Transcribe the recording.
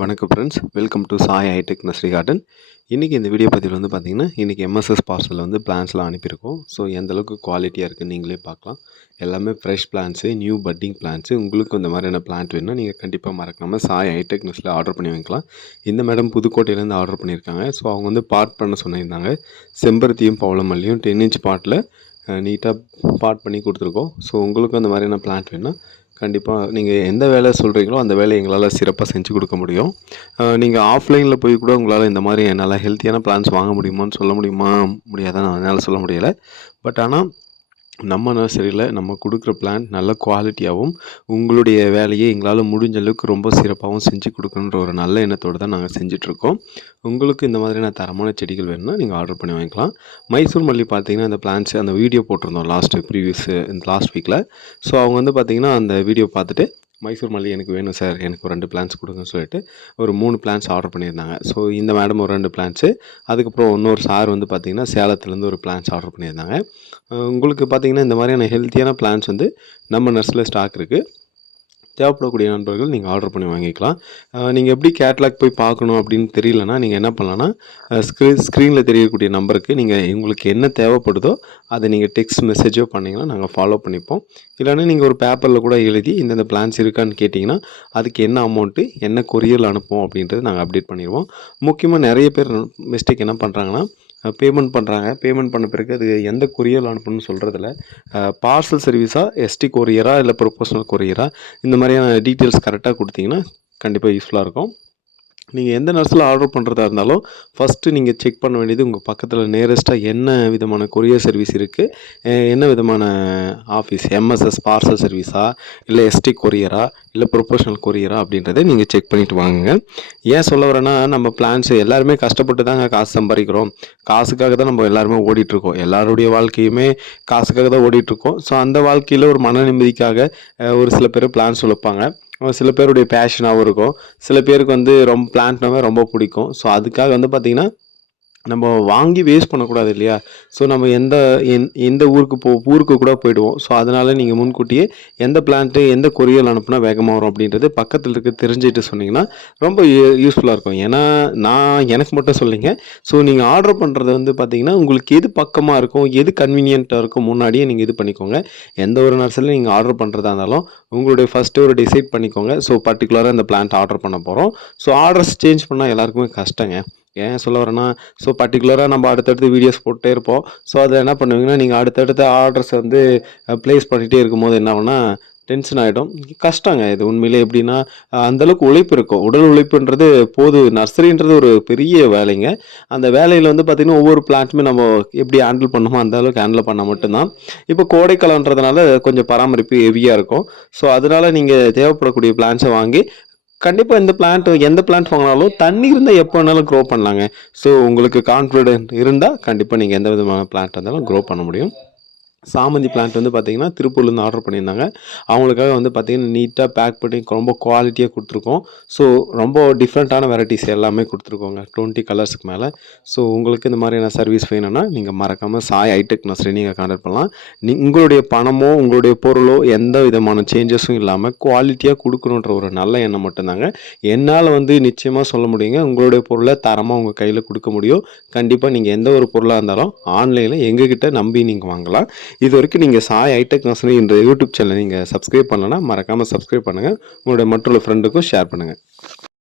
வணக்கம் friends welcome to Sai hitech nursery garden இன்றைக்கி இந்த வீடியோ பதிவில் வந்து பார்த்திங்கன்னா இன்றைக்கி எம்எஸ்எஸ் பார்சலில் வந்து பிளான்ஸ்லாம் அனுப்பியிருக்கோம். ஸோ எந்தளவுக்கு குவாலிட்டியாக இருக்குது நீங்களே பார்க்கலாம். எல்லாமே fresh plants new budding plants உங்களுக்கு இந்த மாதிரியான பிளான்ட் வேணும்னா நீங்கள் கண்டிப்பாக மறக்காமல் சாய் ஹைடெக் நர்ஸில் ஆர்டர் பண்ணி வைக்கலாம். இந்த மேடம் புதுக்கோட்டையிலேருந்து ஆர்டர் பண்ணியிருக்காங்க. ஸோ அவங்க வந்து பாட் பண்ண சொல்லியிருந்தாங்க செம்பருத்தியும் பவளமல்லியும் டென் இன்ச் பாட்டில் நீட்டாக பாட் பண்ணி கொடுத்துருக்கோம். ஸோ உங்களுக்கு அந்த மாதிரியான பிளான்ட் வேணும்னா கண்டிப்பாக நீங்கள் எந்த வேலை சொல்கிறீங்களோ அந்த வேலையை எங்களால் சிறப்பாக செஞ்சு கொடுக்க முடியும். நீங்கள் ஆஃப்லைனில் போய் கூட உங்களால் இந்த மாதிரி நல்லா ஹெல்த்தியான பிளான்ஸ் வாங்க முடியுமான்னு சொல்ல முடியுமா? முடியாதான்னு என்னால் சொல்ல முடியலை. பட் ஆனால் நம்ம நர்சரியில் நம்ம கொடுக்குற பிளான் நல்ல குவாலிட்டியாகவும் உங்களுடைய வேலையை எங்களால் முடிஞ்ச அளவுக்கு ரொம்ப சிறப்பாகவும் செஞ்சு கொடுக்கணுன்ற ஒரு நல்ல எண்ணத்தோடு தான் நாங்கள் செஞ்சிட்ருக்கோம். உங்களுக்கு இந்த மாதிரியான தரமான செடிகள் வேணும்னா நீங்கள் ஆர்டர் பண்ணி வாங்கிக்கலாம். மைசூர் மல்லி பார்த்தீங்கன்னா அந்த பிளான்ஸ் அந்த வீடியோ போட்டிருந்தோம் லாஸ்ட்டு ப்ரீவியஸ் இந்த லாஸ்ட் வீக்கில் ஸோ அவங்க வந்து பார்த்திங்கன்னா அந்த வீடியோ பார்த்துட்டு மைசூர் மல்லி எனக்கு வேணும் சார். எனக்கு ஒரு ரெண்டு பிளான்ஸ் கொடுங்கன்னு சொல்லிட்டு ஒரு மூணு பிளான்ஸ் ஆர்டர் பண்ணியிருந்தாங்க. ஸோ இந்த மேடம் ஒரு ரெண்டு பிளான்ஸு அதுக்கப்புறம் இன்னொரு சார் வந்து பார்த்திங்கன்னா சேலத்துலேருந்து ஒரு பிளான்ஸ் ஆர்டர் பண்ணியிருந்தாங்க. உங்களுக்கு பார்த்திங்கன்னா இந்த மாதிரியான ஹெல்த்தியான பிளான்ஸ் வந்து நம்ம நர்ஸில் ஸ்டாக் இருக்குது தேவைப்படக்கூடிய நண்பர்கள் நீங்கள் ஆர்டர் பண்ணி வாங்கிக்கலாம். நீங்கள் எப்படி கேட்லாக் போய் பார்க்கணும் அப்படின்னு தெரியலனா நீங்கள் என்ன பண்ணலான்னா ஸ்க்ரீன் ஸ்க்ரீனில் தெரியக்கூடிய நம்பருக்கு நீங்கள் உங்களுக்கு என்ன தேவைப்படுதோ அதை நீங்கள் டெக்ஸ்ட் மெசேஜோ பண்ணிங்கன்னா நாங்கள் ஃபாலோ பண்ணிப்போம். இல்லைன்னா நீங்கள் ஒரு பேப்பரில் கூட எழுதி இந்தந்த பிளான்ஸ் இருக்கான்னு கேட்டிங்கன்னா அதுக்கு என்ன அமௌண்ட்டு என்ன கொரியரில் அனுப்புவோம் அப்படின்றத நாங்கள் அப்டேட் பண்ணிடுவோம். முக்கியமாக நிறைய பேர் மிஸ்டேக் என்ன பண்ணுறாங்கன்னா பேமெண்ட் பண்ணுறாங்க பேமெண்ட் பண்ண பிறகு அது எந்த கொரியர் அனுப்பணும்னு சொல்கிறதில்ல பார்சல் சர்வீஸாக எஸ்டி கொரியரா இல்லை ப்ரொபோஷனல் கொரியரா இந்த மாதிரியான டீட்டெயில்ஸ் கரெக்டாக கொடுத்தீங்கன்னா கண்டிப்பாக யூஸ்ஃபுல்லாக இருக்கும். நீங்கள் எந்த நர்ஸில் ஆர்டர் பண்ணுறதா இருந்தாலும் ஃபஸ்ட்டு நீங்கள் செக் பண்ண வேண்டியது உங்கள் பக்கத்தில் நேரஸ்ட்டாக என்ன விதமான கொரியர் சர்வீஸ் இருக்குது என்ன விதமான ஆஃபீஸ் எம்எஸ்எஸ் பார்சல் சர்வீஸா இல்லை எஸ்டி கொரியரா இல்லை ப்ரொஃபஷனல் கொரியரா அப்படின்றத நீங்கள் செக் பண்ணிவிட்டு வாங்குங்க. ஏன் சொல்ல வரேன்னா நம்ம பிளான்ஸ் எல்லாருமே கஷ்டப்பட்டு தாங்க காசு சம்பாதிக்கிறோம். காசுக்காக தான் நம்ம எல்லாருமே ஓடிட்டுருக்கோம். எல்லாருடைய வாழ்க்கையுமே காசுக்காக தான் ஓடிட்டுருக்கோம். ஸோ அந்த வாழ்க்கையில் ஒரு மன நிம்மதிக்காக ஒரு சில பேர் பிளான்ஸ் வைப்பாங்க சில பேருடைய பேஷனாகவும் இருக்கும். சில பேருக்கு வந்து ரொம்ப பிளான்ட்னாவே ரொம்ப பிடிக்கும். ஸோ அதுக்காக வந்து பார்த்திங்கன்னா நம்ம வாங்கி வேஸ்ட் பண்ணக்கூடாது இல்லையா? ஸோ நம்ம எந்த எந் எந்த ஊருக்கு போ ஊருக்கு கூட போயிடுவோம். ஸோ அதனால் நீங்கள் முன்கூட்டியே எந்த பிளான்ட்டு எந்த கொரியல் அனுப்புனா வேகமாக வரும் அப்படின்றது பக்கத்தில் இருக்க தெரிஞ்சுட்டு சொன்னீங்கன்னா ரொம்ப யூஸ்ஃபுல்லாக இருக்கும். ஏன்னா நான் எனக்கு மட்டும் சொல்லிங்க ஸோ நீங்கள் ஆர்டர் பண்ணுறது வந்து பார்த்தீங்கன்னா உங்களுக்கு எது பக்கமாக இருக்கும் எது கன்வீனியண்ட்டாக இருக்கும் முன்னாடியே நீங்கள் இது பண்ணிக்கோங்க. எந்த ஒரு நர்சரியில் நீங்கள் ஆர்டர் பண்ணுறதா இருந்தாலும் உங்களுடைய ஃபஸ்ட்டு ஒரு டிசைட் பண்ணிக்கோங்க. ஸோ பர்டிகுலராக இந்த பிளான்ட் ஆர்டர் பண்ண போகிறோம் ஸோ ஆர்டர்ஸ் சேஞ்ச் பண்ணால் எல்லாருக்குமே கஷ்டங்க. ஏன் சொல்ல வரேன்னா ஸோ பர்டிகுலராக நம்ம அடுத்தடுத்து வீடியோஸ் போட்டே இருப்போம். ஸோ அதை என்ன பண்ணுவீங்கன்னா நீங்கள் அடுத்தடுத்த ஆர்டர்ஸ் வந்து ப்ளேஸ் பண்ணிகிட்டே இருக்கும்போது என்ன ஆகுனா டென்ஷன் ஆகிடும் கஷ்டங்க இது உண்மையிலே எப்படின்னா அந்தளவுக்கு உழைப்பு இருக்கும். உடல் உழைப்புன்றது போது நர்சரின்றது ஒரு பெரிய வேலைங்க. அந்த வேலையில் வந்து பார்த்திங்கன்னா ஒவ்வொரு பிளான்ட்டுமே நம்ம எப்படி ஹேண்டில் பண்ணுமோ அந்த அளவுக்கு ஹேண்டில் பண்ணால் மட்டும்தான். இப்போ கோடைக்காலன்றதுனால கொஞ்சம் பராமரிப்பு ஹெவியாக இருக்கும். ஸோ அதனால் நீங்கள் தேவைப்படக்கூடிய பிளான்ஸை வாங்கி கண்டிப்பாக இந்த பிளான்ட் எந்த பிளான்ட் வாங்கினாலும் தண்ணி இருந்தால் எப்போ வேணாலும் க்ரோ பண்ணலாங்க. ஸோ உங்களுக்கு கான்ஃபிடென்ட் இருந்தால் கண்டிப்பாக நீங்கள் எந்த விதமான பிளான்ட் இருந்தாலும் க்ரோ பண்ண முடியும். சாமந்தி பிளான்ட் வந்து பார்த்திங்கன்னா திருப்பூர்லேருந்து ஆர்டர் பண்ணியிருந்தாங்க. அவங்களுக்காக வந்து பார்த்திங்கன்னா நீட்டாக பேக் பண்ணி ரொம்ப குவாலிட்டியாக கொடுத்துருக்கோம். ஸோ ரொம்ப டிஃப்ரெண்ட்டான வெரைட்டிஸ் எல்லாமே கொடுத்துருக்கோங்க. டுவெண்ட்டி கலர்ஸ்க்கு மேலே. ஸோ உங்களுக்கு இந்த மாதிரியான சர்வீஸ் வேணும்னா நீங்கள் மறக்காமல் சாய் ஹைடெக் நர்சரி நீங்கள் கான்டாக்ட் பண்ணலாம். நீ உங்களுடைய பணமோ உங்களுடைய பொருளோ எந்த விதமான சேஞ்சஸும் இல்லாமல் குவாலிட்டியாக கொடுக்கணுன்ற ஒரு நல்ல எண்ணம் மட்டும்தாங்க. என்னால் வந்து நிச்சயமாக சொல்ல முடியுங்க. உங்களுடைய பொருளை தரமாக உங்கள் கையில் கொடுக்க முடியும். கண்டிப்பாக நீங்கள் எந்த ஒரு பொருளாக இருந்தாலும் ஆன்லைனில் எங்ககிட்ட நம்பி நீங்கள் வாங்கலாம். இது வரைக்கும் நீங்கள் சாய் ஐடெக் நர்சரி என்ற யூடியூப் சேனலை நீங்கள் சப்ஸ்கிரைப் பண்ணலன்னா மறக்காமல் சப்ஸ்கிரைப் பண்ணுங்கள் உங்களுடைய மற்றொரு ஃப்ரெண்டுக்கும் ஷேர் பண்ணுங்கள்